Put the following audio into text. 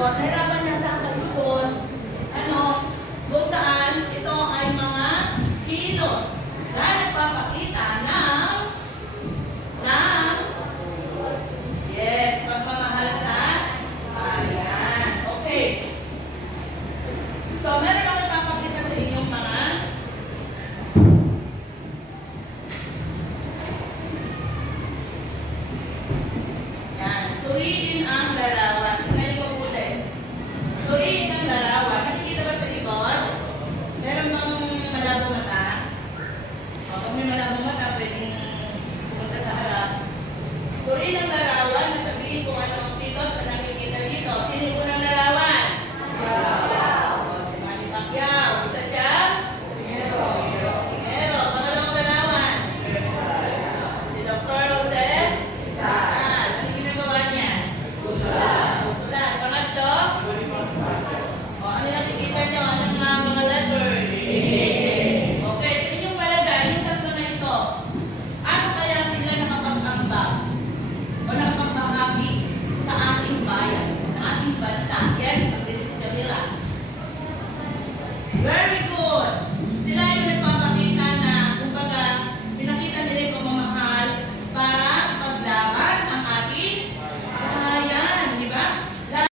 doon, nahirapan yata kayo doon. Ano, doon saan ito ay mga kilos na nagpapakita ng yes, pagmamahal sa bayan. Okay. So, meron ako ipapakita sa inyong mga yan. Suriin ang larawan. Tingnan niyo po din. Suriin ang larawan. Nakikita ba sa likod? Meron bang malabong mata? O, kung may malabong mata, pwedeng pumunta sa harap. Suriin ang larawan. Nasabihin kung ano ang kilos na nakikita dito. Sino yung unang larawan? Si Manny Pacquiao. Isa siya? Singero. Pangalawang larawan? Si Dr. Jose? Ano ginagawa niya? Susulat. Pangatlo? O, ano nakikita niyo? Anong mga letters? Okay. Sa inyong palagay, yung tatlo na ito, ano kaya sila nakapag-ambag o nakapagbahagi sa ating bayan, sa ating bansa? Yes, pagbilis si Jamila.